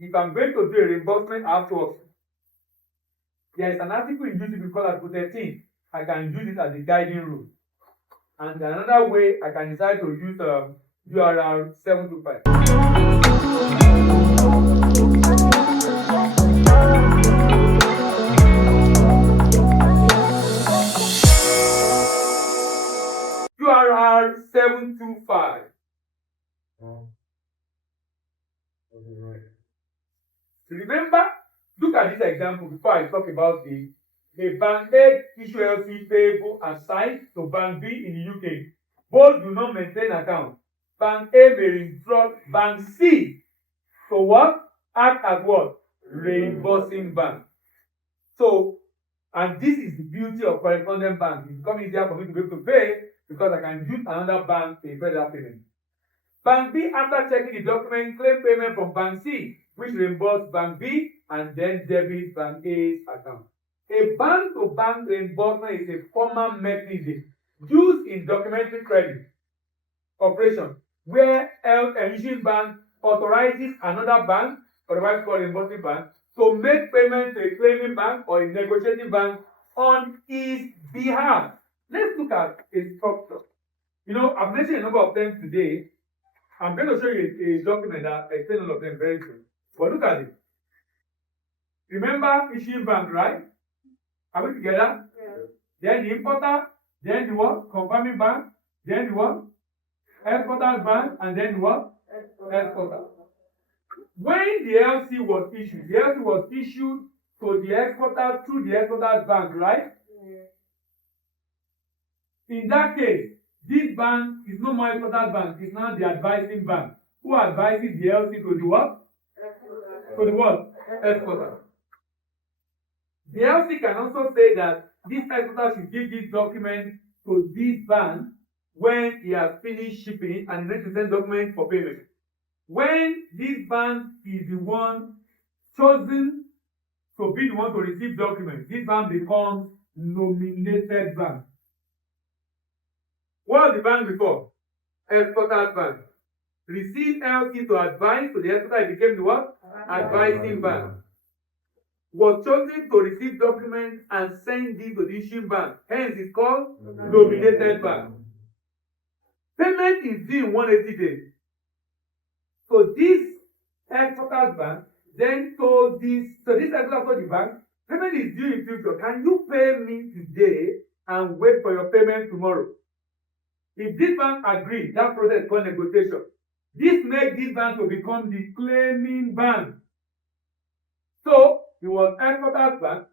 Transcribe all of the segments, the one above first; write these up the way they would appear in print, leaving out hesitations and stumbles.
if I'm going to do a reimbursement afterwards, there is an article in UTB called Article 13. I can use it as a guiding rule. And another way, I can decide to use URL 725. URL 725. Remember, look at this example before I talk about the Bank A issue LC payable and signed to Bank B in the UK. Both do not maintain account. Bank A may instruct Bank C to what? Act as what? Reimbursing bank. So, and this is the beauty of correspondent bank. It becomes easier for me to be able to pay because I can use another bank to pay that payment. Bank B, after checking the document, claim payment from Bank C, which reimburse Bank B and then debit Bank A's account. A bank-to-bank reimbursement is a formal mechanism used in documentary credit operation where an issuing bank authorizes another bank, otherwise called a reimbursing bank, to make payment to a claiming bank or a negotiating bank on his behalf. Let's look at a structure. You know, I've mentioned a number of times today. I'm going to show you a document that explains all of them very soon. But look at it. Remember issuing bank, right? Are we together? Yeah. Then the importer, then the what? Confirming bank, then the what? Exporter's bank, and then the what? Exporter. When the LC was issued, the LC was issued to the exporter through the exporter's bank, right? Yeah. In that case, this bank is no more exporter's bank, it's now the advising bank. Who advises the LC to the what? To the what? Exporter. The LC can also say that this exporter should give this document to this bank when he has finished shipping and needs to send document for payment. When this bank is the one chosen to be the one to receive documents, this bank becomes nominated bank. What was the bank before? Exporter's bank. Received LC to advise to the exporter, it became the what? Advising bank. Was chosen to receive documents and send it to the issuing bank. Hence, it's called nominated bank. Payment is due in 180 days. So this exporter's bank then told this exporter told the bank, payment is due in future. Can you pay me today and wait for your payment tomorrow? If this bank agrees, that process is called negotiation. This makes this bank to become the claiming bank. So, it was exporter's bank.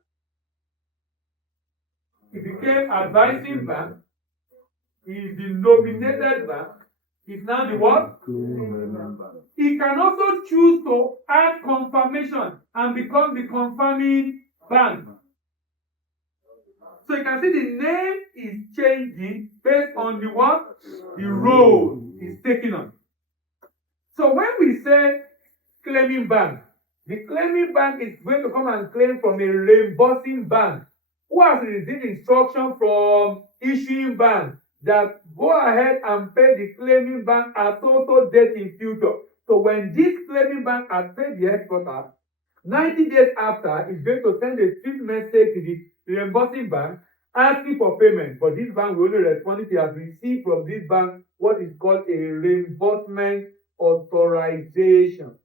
It became advising bank. It is the nominated bank. It's now the what? It can also choose to add confirmation and become the confirming bank. So you can see the name is changing based on the what? The role is taking on. So when we say claiming bank, the claiming bank is going to come and claim from a reimbursing bank who has received instruction from issuing bank that go ahead and pay the claiming bank at so date in future. So when this claiming bank has paid the exporter, 90 days after, it's going to send a strict message to the reimbursing bank asking for payment. But this bank will only respond if it has received from this bank what is called a reimbursement authorization.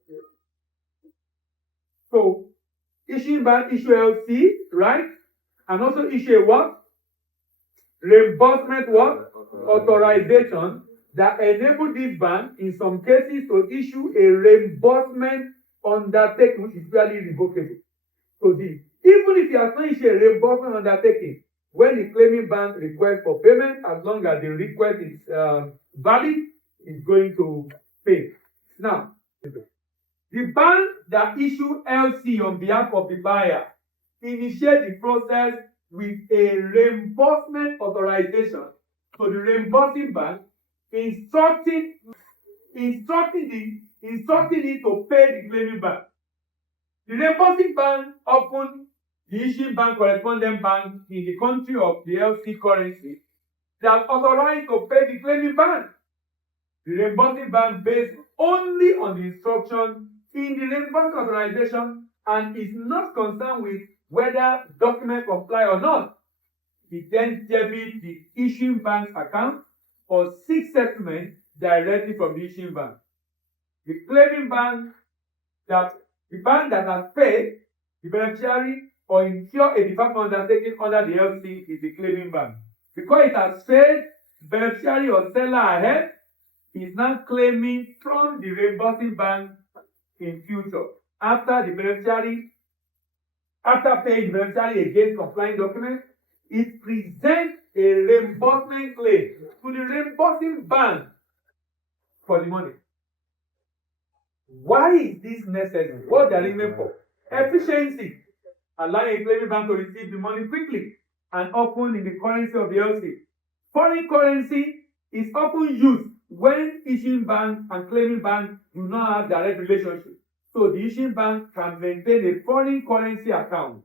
So, issuing bank issue LC, right? And also issue a what? Reimbursement what? Authorization that enable this bank in some cases to issue a reimbursement undertaking which is fairly revocable. So even if you have not issued a reimbursement undertaking, when the claiming bank requests for payment, as long as the request is valid, it's going to pay. Now, the bank that issue LC on behalf of the buyer initiate the process with a reimbursement authorization. So the reimbursing bank instructing it to pay the claiming bank. The reimbursing bank often the issuing bank correspondent bank in the country of the LC currency that authorized to pay the claiming bank. The reimbursing bank based only on the instruction in the reimbursement authorization and is not concerned with whether document comply or not. It then debit the issuing bank's account or seek settlement directly from the issuing bank. The claiming bank that has paid the beneficiary or incur a deferment undertaking under the LC is the claiming bank. Because it has paid the beneficiary or seller ahead, it is now claiming from the reimbursing bank in future after paying the beneficiary against complying documents. It presents a reimbursement claim to the reimbursing bank for the money. Why is this necessary? What the arrangement for? Efficiency, allowing a claiming bank to receive the money quickly and often in the currency of the LC. Foreign currency is often used when issuing bank and claiming bank do not have direct relationship. So the issuing bank can maintain a foreign currency account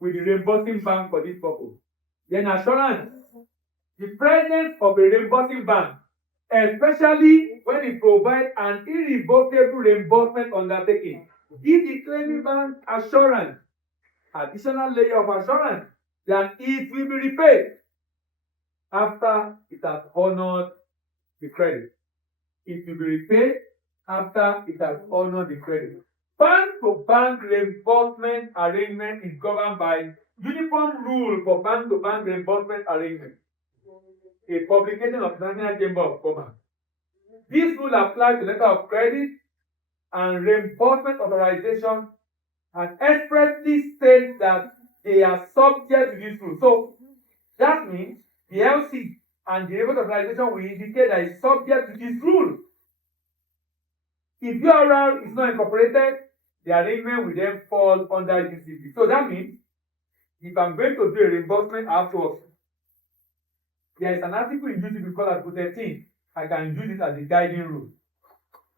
with the reimbursing bank for this purpose. Then assurance, the presence of a reimbursing bank, especially when it provides an irrevocable reimbursement undertaking, give the claiming bank assurance, additional layer of assurance that it will be repaid after it has honored the credit. It will be repaid after it has honored the credit. Bank-to-bank reimbursement arrangement is governed by Uniform Rule for Bank-to-Bank Reimbursement Arrangement, a publication of the National Chamber of Commerce. This rule applies to letter of credit and reimbursement authorization and expressly states that they are subject to this rule. So that means the LC and the reimbursement authorization will indicate that it's subject to this rule. If URL is not incorporated, the arrangement will then fall under UCP. So that means if I'm going to do a reimbursement afterwards, there is an article in UCP called Article 13. I can use it as a guiding rule.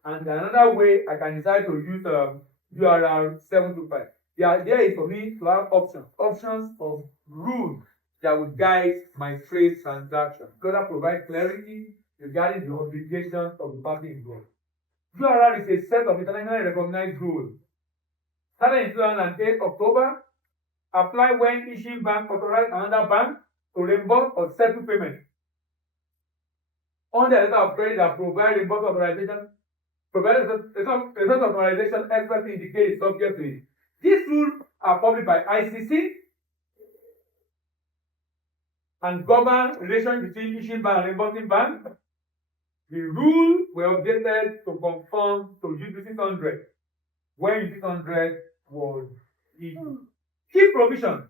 And another way I can decide to use URL 725. The idea is for me to have options of rules that will guide my trade transaction. That provide clarity regarding the obligations of the party involved. URL is a set of internationally recognized rules. Started in 2008 October, apply when issuing bank authorize another bank to reimburse or settle payment. On the letter of credit that provide reimbursement authorization, provided result authorization expressly indicates subject to it. These rules are published by ICC and govern relations between issuing bank and reimbursing bank. The rules were updated to conform to UC 600 when UC 600 was issued. Key provision.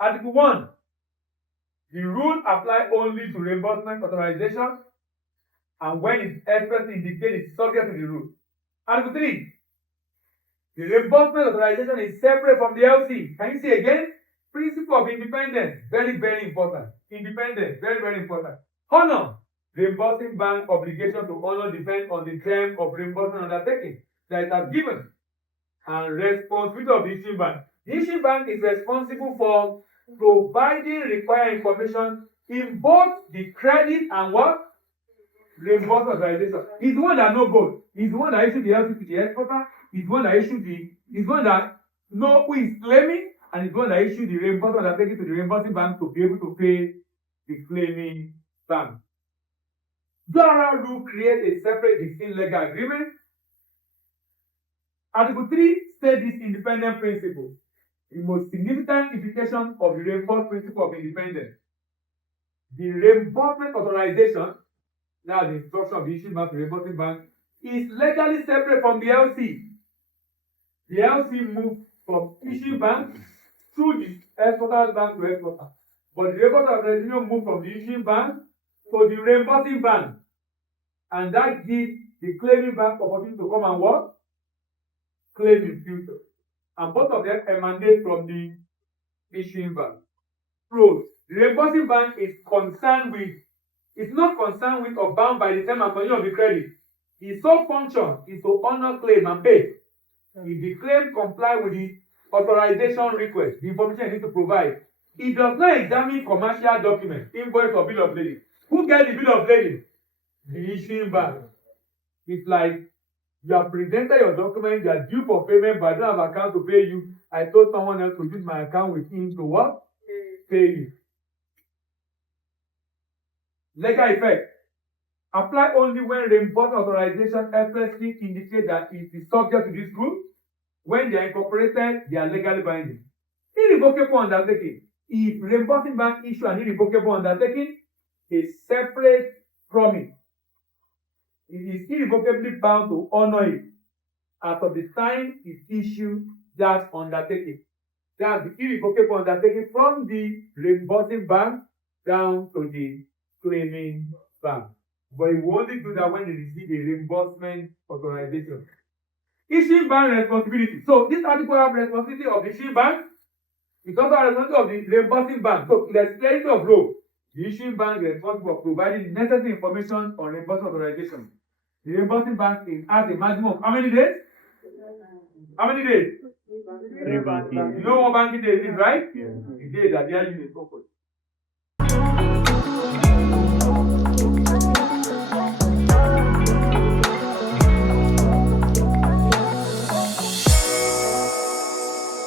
Article 1. The rule apply only to reimbursement authorization and when it expressly indicates it's subject to the rule. Article 3. The reimbursement authorization is separate from the LC. Can you see again? Principle of independence, very, very important. Independence, very, very important. Honor. Reimbursing bank obligation to honor depends on the term of reimbursement undertaking that it has given. And responsibility of the issuing bank. The issuing bank is responsible for providing required information in both the credit and what? Reimbursement authorization. He's the one that knows both. He's the one that issued the LC to the exporter. He's the one that issued he's the one that knows who is claiming, and he's the one that issued the reimbursement undertaking to the reimbursing bank to be able to pay the claiming bank. URL rule creates a separate distinct legal agreement. Article 3 states this independent principle. The most significant implication of the reinforced principle of independence. The reimbursement authorization, now the instruction of the issuing bank to reimbursing bank, is legally separate from the LC. The LC moves from issuing bank through the exporter's bank to exporter. But the reimbursement authorization moves from the issuing bank to the reimbursing bank. And that gives the claiming bank opportunity to come and what? Claim in future. And both of them emanate from the issuing bank. Pros. The reimbursing bank is not concerned with or bound by the term and condition of the credit. Its sole function is to honor claim and pay. If the claim comply with the authorization request, the information it needs to provide, it does not examine commercial documents, invoice or bill of lading. Who gets the bill of lading? The issuing bank. It's like You have presented your document, you are due for payment, but I don't have account to pay you. I told someone else to use my account with him to what? Pay you. Legal effect. Apply only when reimbursement authorization expressly indicate that it is subject to this rule. When they are incorporated, they are legally binding. Irrevocable undertaking. If reimbursing bank issue an irrevocable undertaking, a separate promise, it is irrevocably bound to honor it as of the time it issued that undertaking. That's the irrevocable undertaking from the reimbursing bank down to the claiming bank. But it will only do that when they receive a reimbursement authorization. Issuing bank responsibility. So this article have responsibility of the issuing bank. It's also a responsibility of the reimbursing bank. So there's plenty of law. The issuing bank is responsible for providing necessary information on reimbursement authorization. The reimbursing bank has a maximum of how many days? How many days? 3 banking days. You know what banking days is, right? Yeah. The days that they are using for